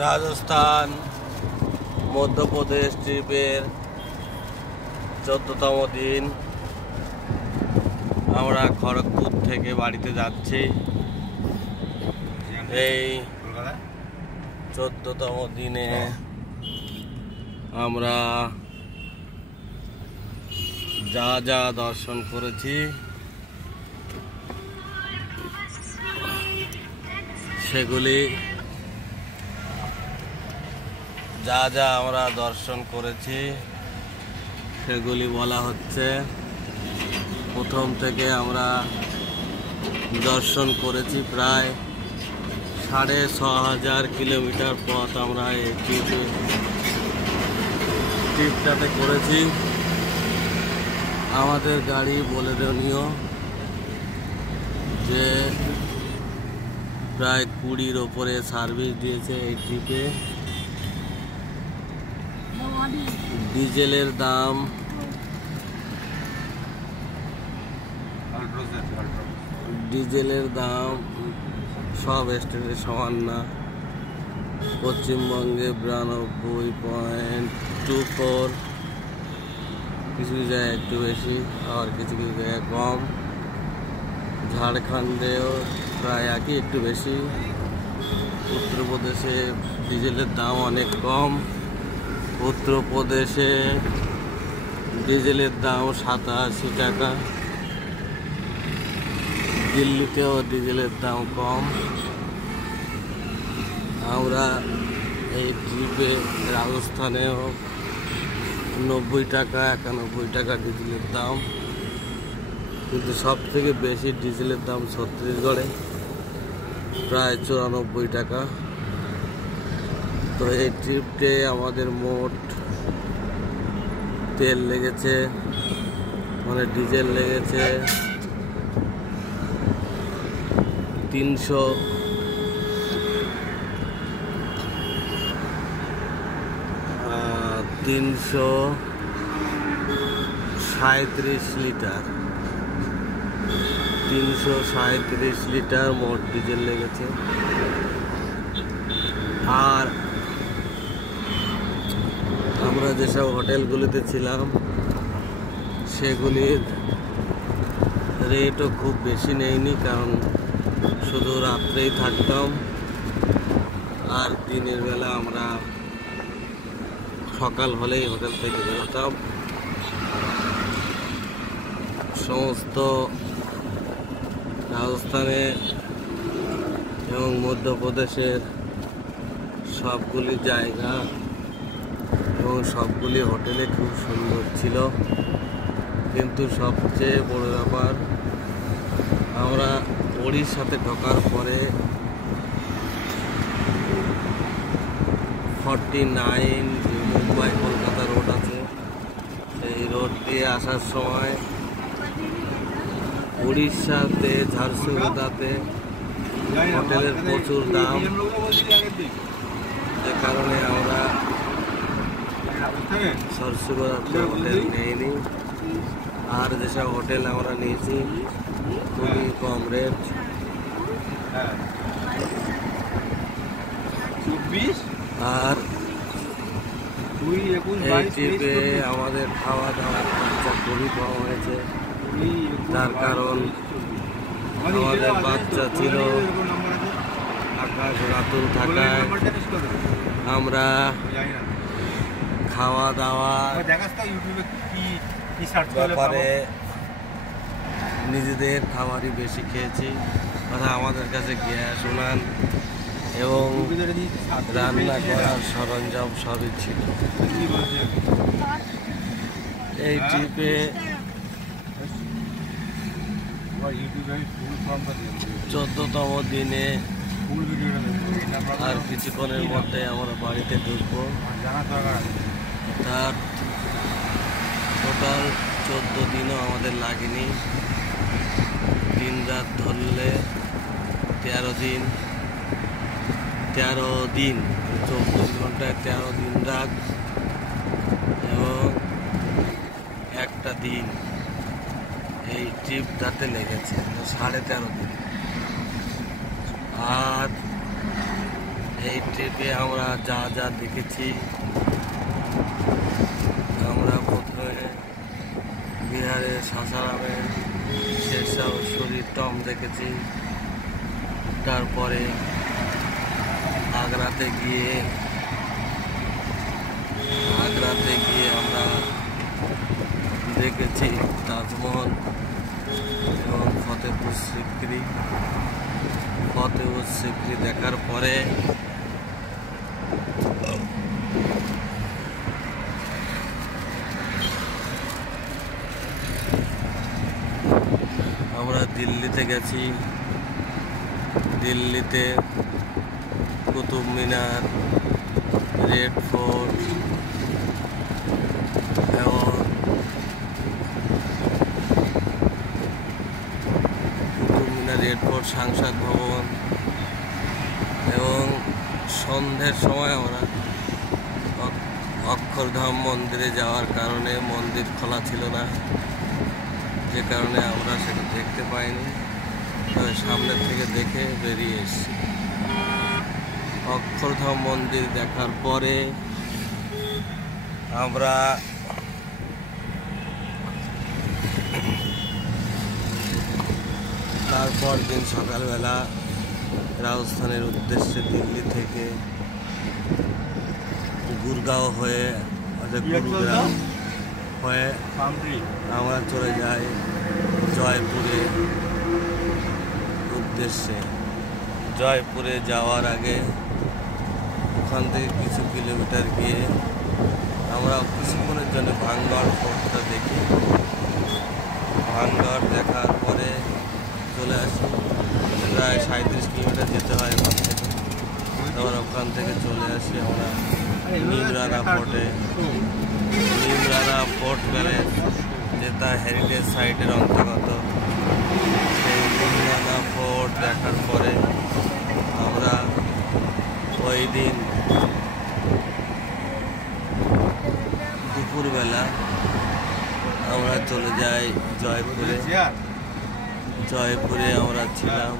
রাজস্থান মধ্যপ্রদেশ ট্রিপের 14তম দিন। আমরা খড়গপুর থেকে বাড়িতে যাচ্ছি। এই 14তম দিনে আমরা যা যা দর্শন করেছি সেগুলি আমরা দর্শন করেছি সেগুলি বলা হচ্ছে। প্রথম থেকে আমরা দর্শন করেছি প্রায় 6,500 কিলোমিটার পথ আমরা এই ট্রিপটাতে করেছি। আমাদের গাড়ি বোলেরো যে প্রায় 20-র ওপরে সার্ভিস দিয়েছে এই ট্রিপে। ডিজেলের দাম সব স্টেটে সমান না। পশ্চিমবঙ্গে 92.24, কিছু জায়গায় একটু বেশি আর কিছু কিছু জায়গায় কম। ঝাড়খণ্ডেও প্রায় একই, একটু বেশি। উত্তরপ্রদেশে ডিজেলের দাম অনেক কম। উত্তরপ্রদেশে ডিজেলের দাম 87 টাকা। দিল্লিতেও ডিজেলের দাম কম। আমরা এই ট্রিপে রাজস্থানেও 90 টাকা 91 টাকা ডিজেলের দাম, কিন্তু সব থেকে বেশি ডিজেলের দাম ছত্তিশগড়ে, প্রায় 94 টাকা। তো এই ট্রিপে আমাদের মোট তেল লেগেছে, মানে ডিজেল লেগেছে 337 লিটার। 337 লিটার মোট ডিজেল লেগেছে। আর আমরা যেসব হোটেলগুলিতে ছিলাম সেগুলির রেটও খুব বেশি নেয়নি, কারণ শুধু রাত্রেই থাকতাম আর দিনের বেলা আমরা সকাল হলেই হোটেল থেকে বেরোতাম। সমস্ত রাজস্থানে এবং মধ্যপ্রদেশের সবগুলি জায়গা এবং সবগুলি হোটেলে খুব সুন্দর ছিল, কিন্তু সবচেয়ে বড় ব্যাপার আমরা ওড়িশাতে ঢোকার পরে 49 মুম্বাই কলকাতা রোড আছে, সেই রোড দিয়ে আসার সময় উড়িষ্যাতে ঝারসুগুদাতে হোটেলের প্রচুর দাম। যে কারণে আমরা ঝারসুগুদাতে হোটেল নেইনি। আর যেসব হোটেল আমরা নিয়েছি খুবই কম রেট। আর এই ট্রিপে আমাদের খাওয়া দাওয়ার খরচা খুবই কম হয়েছে, তার কারণ আমাদের বাচ্চা ছিল আকাশ রাতুল থাকায় আমরা খাওয়া দাওয়ার ব্যাপারে নিজেদের খাবারই বেশি খেয়েছি। কথা আমাদের কাছে গ্যাস উনান এবং রান্না করার সরঞ্জাম সবই ছিল। এই ট্রিপে 14তম দিনে আর কিছুক্ষণের মধ্যে আমরা বাড়িতে ঢুকবো। তার টোটাল 14 দিনও আমাদের লাগেনি। দিন রাত ধরলে 13 দিন, 24 ঘন্টায় 13 দিন রাত এবং একটা দিন এই ট্রিপটাতে লেগেছে, 13.5 দিন। আর এই ট্রিপে আমরা যা যা দেখেছি, আমরা প্রথমে বিহারের সাসারামে শেরশাহ-ই-সূরি টম্ব দেখেছি। তারপরে আগ্রাতে গিয়ে আমরা দেখেছি তাজমহল এবং ফতেপুর সিক্রি দেখার পরে আমরা দিল্লিতে গেছি। দিল্লিতে কুতুব মিনার, রেড ফোর্ট এবং রেড ফোর্ট, সংসদ ভবন এবং সন্ধ্যের সময় আমরা অক্ষরধাম মন্দিরে যাওয়ার কারণে মন্দির খোলা ছিল না, যে কারণে আমরা সেটা দেখতে পাইনি। তবে সামনের থেকে দেখে বেরিয়ে এসেছি। অক্ষরধাম মন্দির দেখার পরে আমরা তারপর দিন সকালবেলা রাজস্থানের উদ্দেশ্যে দিল্লি থেকে গুরগাঁও হয়ে গুরুগ্রাম হয়ে আমরা চলে যাই জয়পুরের উদ্দেশ্যে। জয়পুরে যাওয়ার আগে ওখান থেকে কিছু কিলোমিটার গিয়ে আমরা কিছুক্ষণের জন্য ভানগড় ফোর্টটা দেখি। ভানগড় দেখার পরে চলে আসি। প্রায় 37 কিলোমিটার যেতে হয় ওখান থেকে। তারপর ওখান থেকে চলে আসি আমরা নিমরানা ফোর্টে। নিমরানা ফোর্ট প্যালেস, যেটা হেরিটেজ সাইটের অন্তর্গত। সেই নিমরানা ফোর্ট দেখার পরে আমরা ওই দিন দুপুরবেলা আমরা চলে যাই জয়পুরে। জয়পুরে আমরা ছিলাম।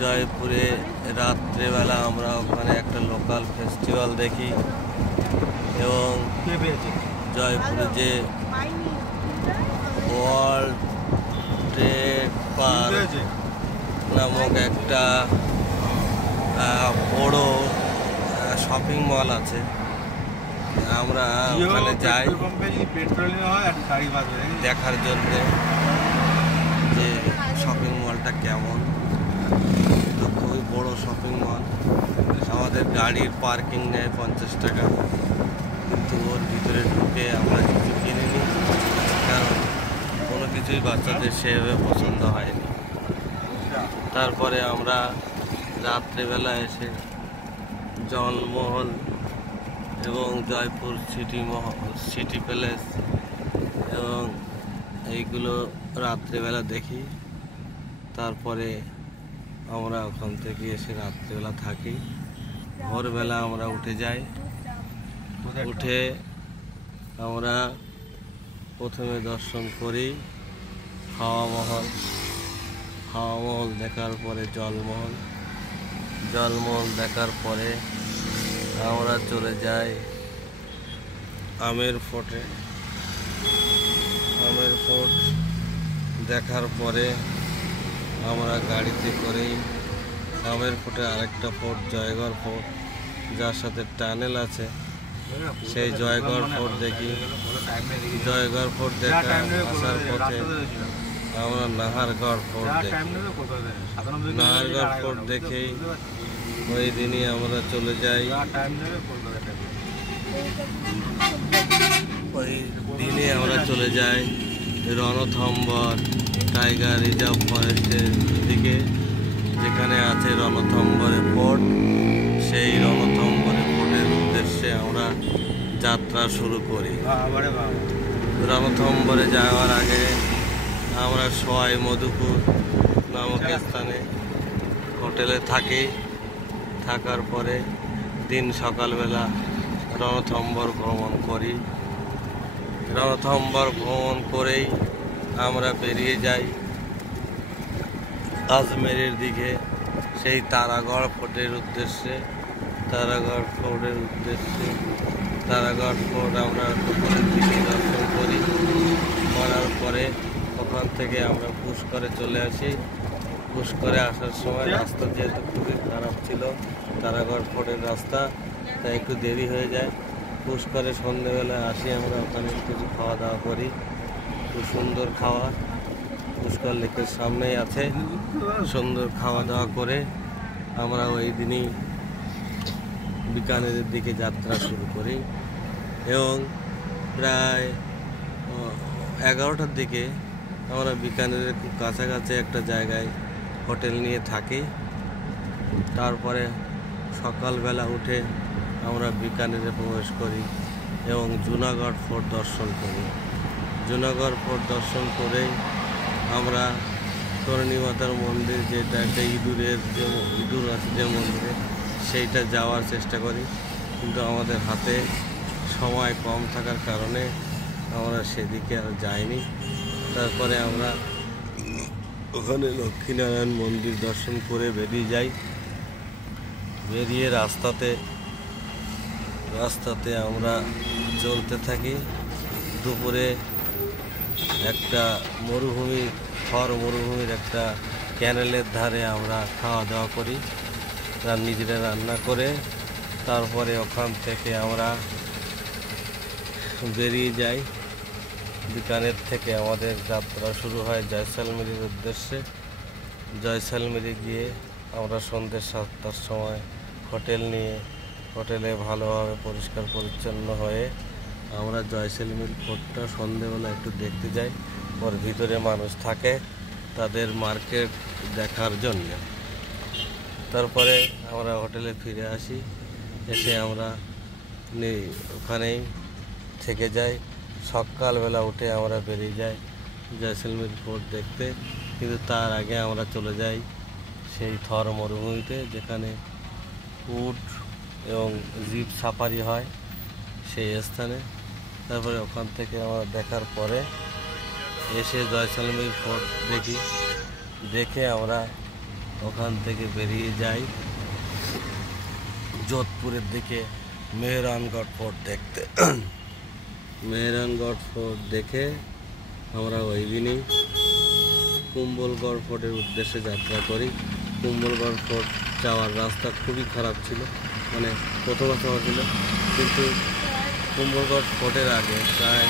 জয়পুরে রাত্রেবেলা আমরা ওখানে একটা লোকাল ফেস্টিভ্যাল দেখি এবং জয়পুরে যে ওয়ার্ল্ড ট্রেড পার্ক নামক একটা বড় শপিং মল আছে, আমরা ওখানে যাই দেখার জন্যে যে শপিং মলটা কেমন। তো খুবই বড় শপিং মল। আমাদের গাড়ির পার্কিং নেয় 50 টাকা, কিন্তু ওর ভিতরে ঢুকে আমরা কিছু কিনিনি, কারণ কোনো কিছুই বাচ্চাদের সেভাবে পছন্দ হয়নি। তারপরে আমরা রাত্রেবেলা এসে জলমহল এবং জয়পুর সিটি প্যালেস এবং এইগুলো রাত্রেবেলা দেখি। তারপরে আমরা ওখান থেকে এসে রাত্রেবেলা থাকি। ভোরবেলা আমরা উঠে যাই। উঠে আমরা প্রথমে দর্শন করি হাওয়া মহল দেখার পরে জলমহল দেখার পরে আমরা চলে যাই আমের ফোর্টে। আমের ফোর্ট দেখার পরে আমরা গাড়িতে করেই আমের ফোর্টে আরেকটা ফোর্ট, জয়গড় ফোর্ট, যার সাথে টানেল আছে, সেই জয়গড় ফোর্ট দেখি। জয়গড় ফোর্ট দেখা আসার পথে আমরা নাহারগড় ফোর্ট দেখি। নাহারগড় ফোর্ট দেখেই ওই দিনই আমরা চলে যাই। ওই দিনে আমরা চলে যাই রণথম্বর টাইগার রিজার্ভ ফরেস্টের দিকে, যেখানে আছে রণথম্বরে ফোর্ট। সেই রণথম্বরে ফোর্টের উদ্দেশ্যে আমরা যাত্রা শুরু করি। রণথম্বরে যাওয়ার আগে আমরা সওয়াই মধুপুর নামক স্থানে হোটেলে থাকি। থাকার পরে দিন সকালবেলা রণথম্বর ভ্রমণ করি। রণথম্বর ভ্রমণ করেই আমরা বেরিয়ে যাই আজমেরের দিকে। সেই তারাগড় ফোর্টের উদ্দেশ্যে। তারাগড় ফোর্ট আমরা দুপুরের দিকে দর্শন করি। করার পরে ওখান থেকে আমরা পুষ্করে চলে আসি। পুষ্করে আসার সময় রাস্তা যেহেতু খুবই খারাপ ছিল, তারাগড় ফোর্টের রাস্তা, তাই একটু দেরি হয়ে যায়। পুষ্করে সন্ধ্যেবেলা আসি আমরা, ওখানে কিছু খাওয়া দাওয়া করি। খুব সুন্দর খাওয়া, পুষ্কর লেকের সামনেই আছে। সুন্দর খাওয়া দাওয়া করে আমরা ওই দিনই বিকানেরের দিকে যাত্রা শুরু করি এবং প্রায় 11টার দিকে আমরা বিকানেরের খুব কাছাকাছি একটা জায়গায় হোটেল নিয়ে থাকি। তারপরে সকালবেলা উঠে আমরা বিকানেরে প্রবেশ করি এবং জুনাগড় ফোর্ট দর্শন করি। জুনাগড় ফোর্ট দর্শন করেই আমরা তরণী মাতার মন্দির, যেটা একটা ইঁদুর আছে যে মন্দিরে, সেইটা যাওয়ার চেষ্টা করি, কিন্তু আমাদের হাতে সময় কম থাকার কারণে আমরা সেদিকে আর যাইনি। তারপরে আমরা ওখানে লক্ষ্মীনারায়ণ মন্দির দর্শন করে বেরিয়ে যাই। বেরিয়ে রাস্তাতে আমরা চলতে থাকি। দুপুরে একটা মরুভূমির একটা ক্যানেলের ধারে আমরা খাওয়া দাওয়া করি, নিজেরা রান্না করে। তারপরে ওখান থেকে আমরা বেরিয়ে যাই। বিকানের থেকে আমাদের যাত্রা শুরু হয় জয়সালমেরির উদ্দেশ্যে। জয়সালমেরি গিয়ে আমরা সন্ধ্যে 7টার সময় হোটেল নিয়ে হোটেলে ভালোভাবে পরিষ্কার পরিচ্ছন্ন হয়ে আমরা জয়সালমেরি ফোর্টটা সন্ধ্যেবেলা একটু দেখতে যাই। ওর ভিতরে মানুষ থাকে তাদের মার্কেট দেখার জন্য। তারপরে আমরা হোটেলে ফিরে আসি, এসে আমরা ওখানেই থেকে যাই। সকালবেলা উঠে আমরা বেরিয়ে যাই জয়সালমেরি ফোর্ট দেখতে, কিন্তু তার আগে আমরা চলে যাই সেই থর মরুভূমিতে, যেখানে উট এবং জিপ সাফারি হয় সেই স্থানে। তারপরে ওখান থেকে আমরা দেখার পরে এসে জয়সালমেরি ফোর্ট দেখে আমরা ওখান থেকে বেরিয়ে যাই যোধপুরের দিকে মেহরানগড় ফোর্ট দেখতে। মেহরানগড় ফোর্ট দেখে আমরা ওই দিনই কুম্বলগড় ফোর্টের উদ্দেশ্যে যাত্রা করি। কুম্বলগড় ফোর্ট যাওয়ার রাস্তা খুবই খারাপ ছিল, মানে প্রথম ছিল, কিন্তু কুম্বলগড় ফোর্টের আগে প্রায়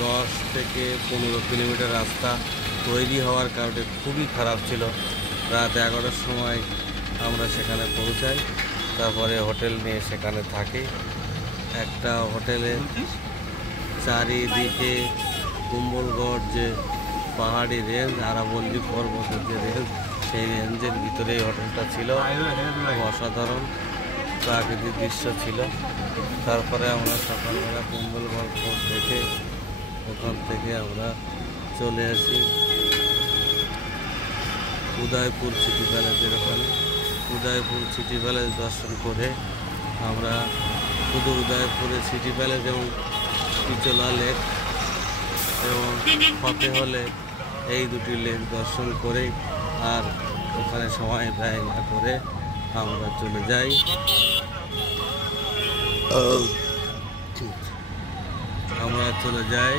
10 থেকে 15 কিলোমিটার রাস্তা তৈরি হওয়ার কারণে খুবই খারাপ ছিল। রাত 11টার সময় আমরা সেখানে পৌঁছাই। তারপরে হোটেল নিয়ে সেখানে থাকি। একটা হোটেলে চারিদিকে কুম্বলগড় যে পাহাড়ি রেঞ্জ, আরাবল্লী পর্বতের যে রেঞ্জ, সেই রেঞ্জের ভিতরেই হোটেলটা ছিল। অসাধারণ প্রাকৃতিক দৃশ্য ছিল। তারপরে আমরা সকালবেলা কুম্বলগড় ফোর্ট দেখে ওখান থেকে আমরা চলে আসি উদয়পুর সিটি প্যালেসের ওখানে। উদয়পুর সিটি প্যালেস দর্শন করে আমরা শুধু উদয়পুরে সিটি প্যালেস এবং পিচোলা লেক এবং ফতেহ লেক, এই দুটি লেক দর্শন করেই আর ওখানে সময় ব্যয় না করে আমরা চলে যাই আমরা চলে যাই